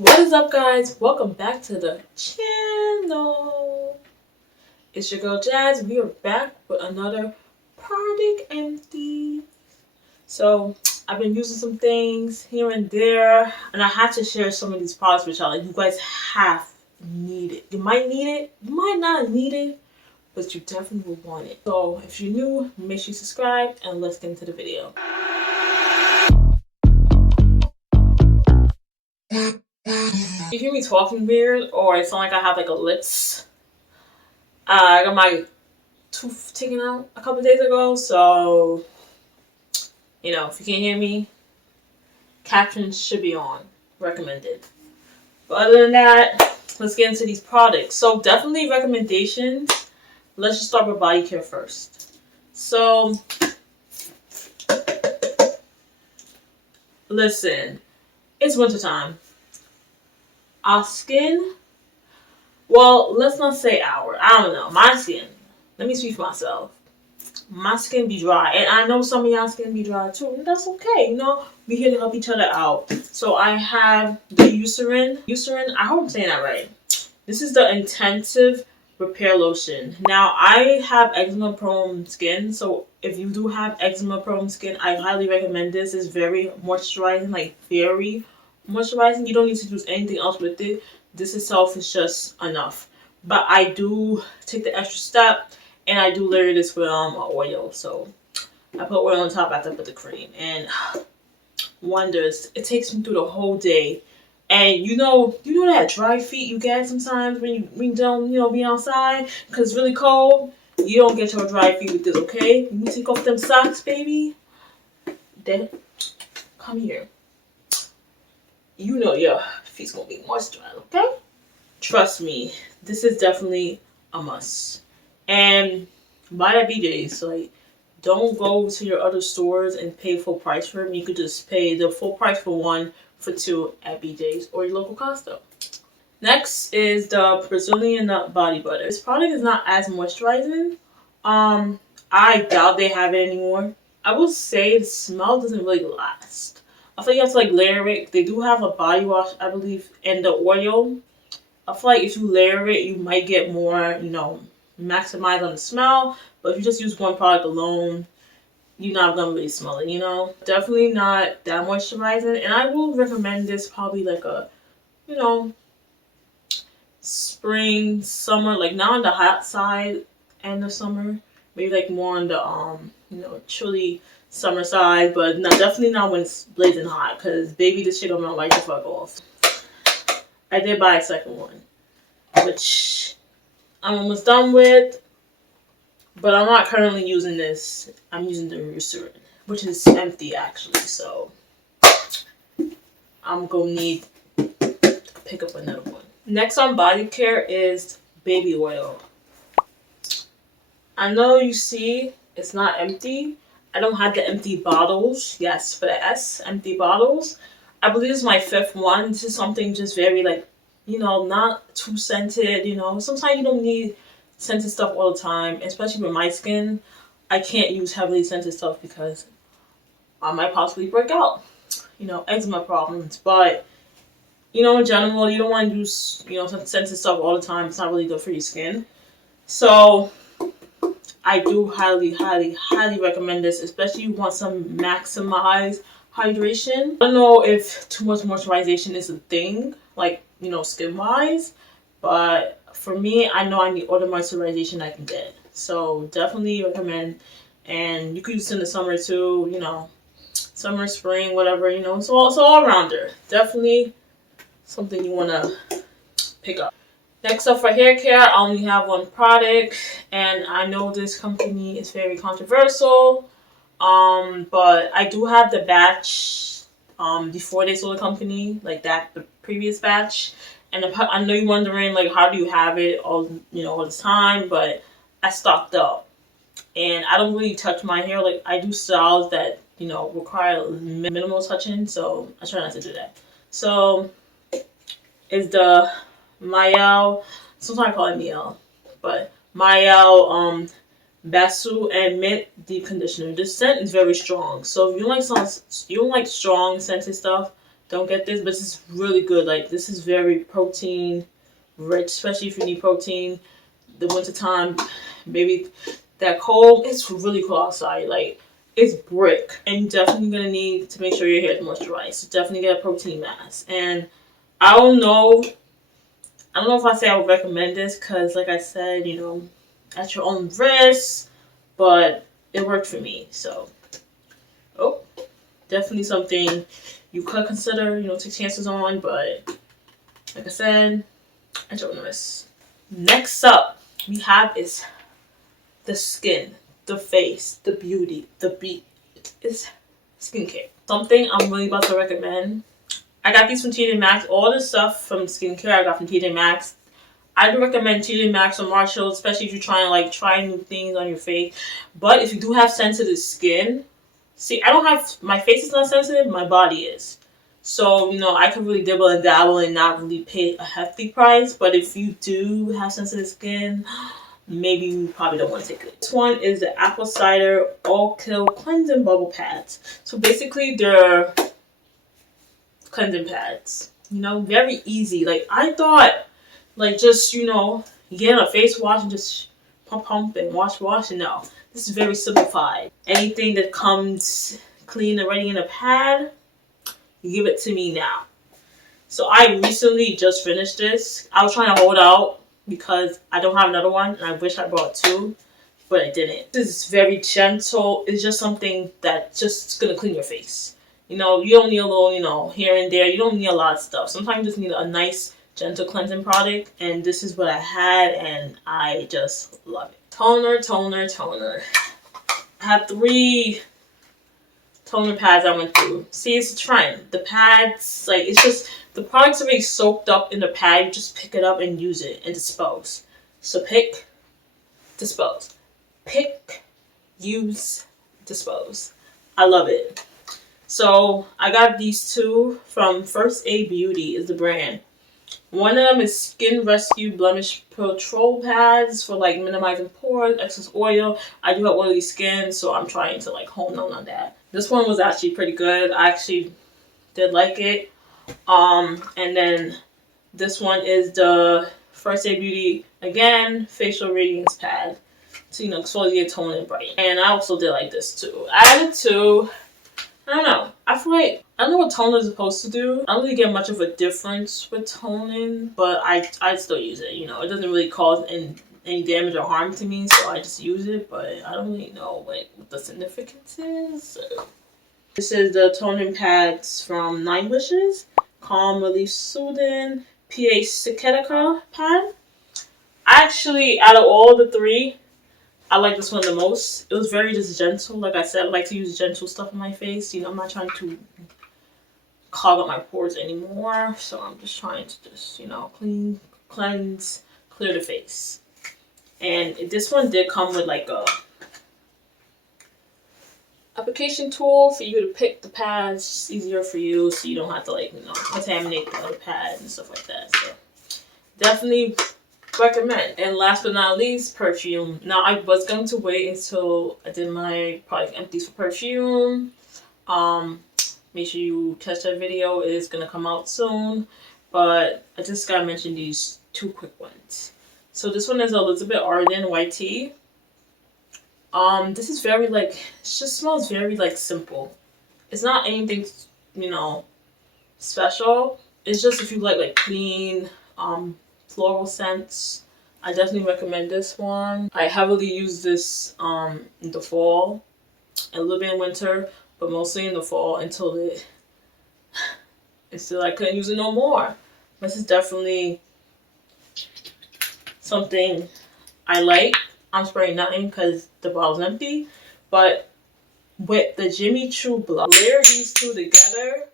What is up, guys? Welcome back to the channel. It's your girl Jazz. We are back with another product empty. So I've been using some things here and there, and I have to share some of these products with y'all. Like, you guys have need it. You might need it, you might not need it, but you definitely will want it. So if you're new, make sure you subscribe, and let's get into the video. You hear me talking weird, or it sound like I have like a lips. I got my tooth taken out a couple days ago, so if you can't hear me, captions should be on. Recommended. But other than that, let's get into these products. So definitely recommendations. Let's just start with body care first. So listen, it's wintertime. Our skin, well, let's not say our. I don't know. My skin. Let me speak for myself. My skin be dry. And I know some of y'all skin be dry too. And that's okay. We here to help each other out. So I have the Eucerin. Eucerin, I hope I'm saying that right. This is the Intensive Repair Lotion. Now, I have eczema prone skin. So if you do have eczema prone skin, I highly recommend this. It's very moisturizing. Like, very moisturizing. You don't need to use anything else with it. This itself is just enough. But I do take the extra step, and I do layer this with oil. So I put oil on top after I put the cream, and wonders. It takes me through the whole day. And you know that dry feet you get sometimes when you don't be outside because it's really cold. You don't get your dry feet with this, okay? You take off them socks, baby. Then come here. Your feet's gonna be moisturized, okay? Trust me, this is definitely a must. And buy at BJ's. So, like, don't go to your other stores and pay full price for them. You could just pay the full price for one for two at BJ's or your local Costco. Next is the Brazilian Nut Body Butter. This product is not as moisturizing. I doubt they have it anymore. I will say the smell doesn't really last. I feel like you have to layer it. They do have a body wash, I believe, and the oil. I feel like if you layer it, you might get more, maximize on the smell. But if you just use one product alone, you're not gonna really smell it, Definitely not that moisturizing. And I will recommend this probably like a, spring, summer, like not on the hot side end of summer. Maybe like more on the chilly summer side, but definitely not when it's blazing hot, because baby, this shit gonna melt right the fuck off. I did buy a second one, which I'm almost done with, but I'm not currently using this. I'm using the Eucerin, which is empty actually, so I'm gonna need to pick up another one. Next on body care is baby oil. I know you see it's not empty. I don't have the empty bottles. Yes, for the S, empty bottles. I believe this is my fifth one. This is something just very not too scented, Sometimes you don't need scented stuff all the time, especially with my skin. I can't use heavily scented stuff because I might possibly break out, eczema problems. But, in general, you don't want to use, scented stuff all the time. It's not really good for your skin. So I do highly, highly, highly recommend this, especially if you want some maximized hydration. I don't know if too much moisturization is a thing, skin-wise, but for me, I know I need all the moisturization I can get. So definitely recommend, and you could use it in the summer too, summer, spring, whatever, it's all rounder. Definitely something you want to pick up. Next up for hair care, I only have one product, and I know this company is very controversial, but I do have the batch before they sold the company, like the previous batch, and I know you're wondering, how do you have it all this time, but I stocked up, and I don't really touch my hair. I do styles that, require minimal touching, so I try not to do that. So, it's the Mayel, sometimes I call it Miel, but Mayel Basu and Mint Deep Conditioner. This scent is very strong, so if you don't like strong scented stuff, don't get this, but this is really good. Like, this is very protein rich, especially if you need protein. The wintertime, maybe that cold, it's really cold outside. Like, it's brick. And you're definitely going to need to make sure your hair is moisturized. So definitely get a protein mask. And I don't know if I say I would recommend this because, like I said, you know, at your own risk, but it worked for me. So, definitely something you could consider, you know, take chances on, but like I said, at your own risk. Next up, we have is the skin, the face, the beauty, the beat. It's skincare. Something I'm really about to recommend. I got these from TJ Maxx. All the stuff from skincare I got from TJ Maxx. I do recommend TJ Maxx or Marshalls, especially if you're trying to like try new things on your face. But if you do have sensitive skin, see, I don't have, my face is not sensitive, my body is. So, you know, I can really dibble and dabble and not really pay a hefty price. But if you do have sensitive skin, maybe you probably don't want to take it. This one is the Apple Cider All Kill Cleansing Bubble Pads. So basically, they're cleansing pads. You know, very easy. Like, I thought, like, just, you know, you get a face wash and just pump and wash. And no, this is very simplified. Anything that comes clean already in a pad, you give it to me now. So I recently just finished this. I was trying to hold out because I don't have another one, and I wish I brought two, but I didn't. This is very gentle. It's just something that's just gonna clean your face. You know, you don't need a little, you know, here and there. You don't need a lot of stuff. Sometimes you just need a nice, gentle cleansing product, and this is what I had, and I just love it. Toner. I have 3 toner pads I went through. See, it's a trend. The pads, like, it's just, the product's already soaked up in the pad. You just pick it up and use it and dispose. So pick, dispose. Pick, use, dispose. I love it. So I got these 2 from First Aid Beauty is the brand. One of them is Skin Rescue Blemish Patrol Pads for like minimizing pores, excess oil. I do have oily skin, so I'm trying to like hone in on that. This one was actually pretty good. I actually did like it. And then this one is the First Aid Beauty, again, Facial Radiance Pad. So, you know, exfoliate, tone, and brighten. And I also did like this too. I added 2. I don't know. I feel like, I don't know what toner is supposed to do. I don't really get much of a difference with toning, but I still use it. You know, it doesn't really cause any damage or harm to me, so I just use it, but I don't really know what the significance is. So. This is the toning pads from 9 Wishes. Calm, Relief, Soothing, PA Cicatica pad. Actually, out of all the 3, I like this one the most. It was very just gentle. Like I said, I like to use gentle stuff on my face. You know, I'm not trying to clog up my pores anymore. So I'm just trying to just, you know, cleanse, clear the face. And this one did come with like a application tool for you to pick the pads. It's easier for you so you don't have to like, you know, contaminate the other pads and stuff like that. So definitely recommend. And last but not least, perfume. Now I was going to wait until I did my product empties for perfume. Make sure you catch that video. It is gonna come out soon, but I just gotta mention these 2 quick ones. So this one is Elizabeth Arden White Tea. This is very like, it just smells very like simple. It's not anything, you know, special. It's just if you like clean, floral scents, I definitely recommend this one. I heavily use this in the fall, a little bit in winter, but mostly in the fall until I couldn't use it no more. This is definitely something I like. I'm spraying nothing because the bottle's empty, but with the Jimmy Choo blush, layer these 2 together.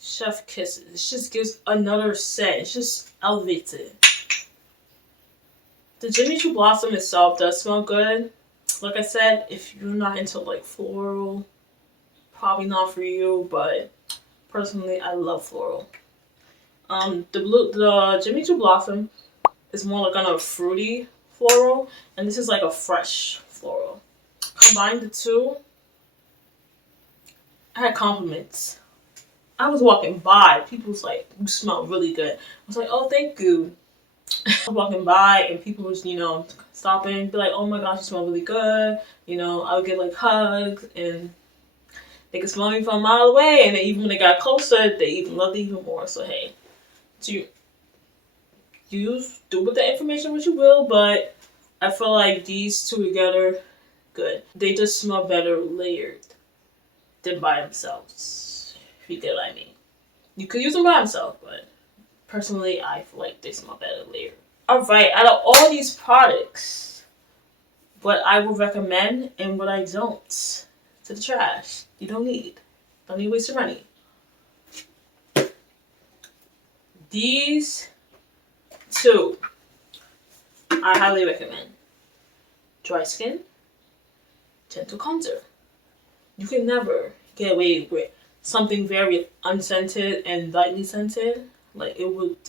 Chef kisses. It just gives another scent. It just elevates it. The Jimmy Choo Blossom itself does smell good. Like I said, if you're not into like floral, probably not for you, but personally I love floral. The Jimmy Choo Blossom is more like kind of fruity floral, and this is like a fresh floral. Combine the 2, I had compliments. I was walking by. People was like, "You smell really good." I was like, "Oh, thank you." I was walking by and people was, stopping, be like, "Oh my gosh, you smell really good." I would get like hugs and they could smell me from a mile away. And then even when they got closer, they even loved it even more. So hey, to do with the information what you will, but I feel like these two together, good. They just smell better layered than by themselves. If you get what I mean. You could use them by themselves, but personally, I feel like they smell better layered. Alright, out of all these products, what I would recommend and what I don't, to the trash. You don't need. Don't need to waste your money. These two, I highly recommend. Dry skin, gentle cleanser. You can never get away with something very unscented and lightly scented. Like it would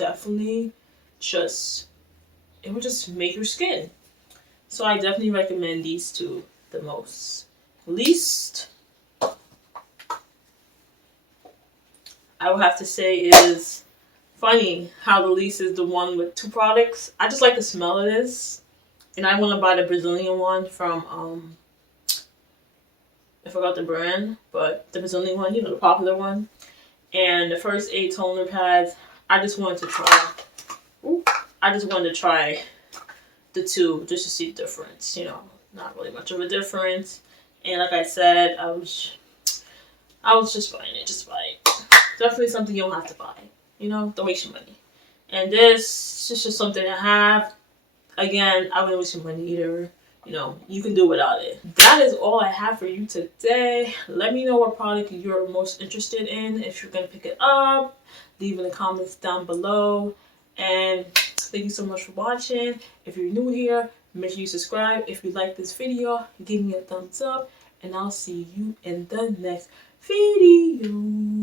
just make your skin. So I definitely recommend these two the most. Least, I would have to say is funny how the least is the one with two products. I just like the smell of this. And I want to buy the Brazilian one from, I forgot the brand, but the Brazilian one, the popular one. And the first 8 toner pads, I just wanted to try. I just wanted to try the two just to see the difference. Not really much of a difference. And like I said, I was just buying it, just buy it. Definitely something you don't have to buy. Don't waste your money. And this is just something to have. Again, I wouldn't waste your money either. You can do without it. That is all I have for you today. Let me know what product you're most interested in. If you're going to pick it up, leave in the comments down below. And thank you so much for watching. If you're new here, make sure you subscribe. If you like this video, give me a thumbs up. And I'll see you in the next video.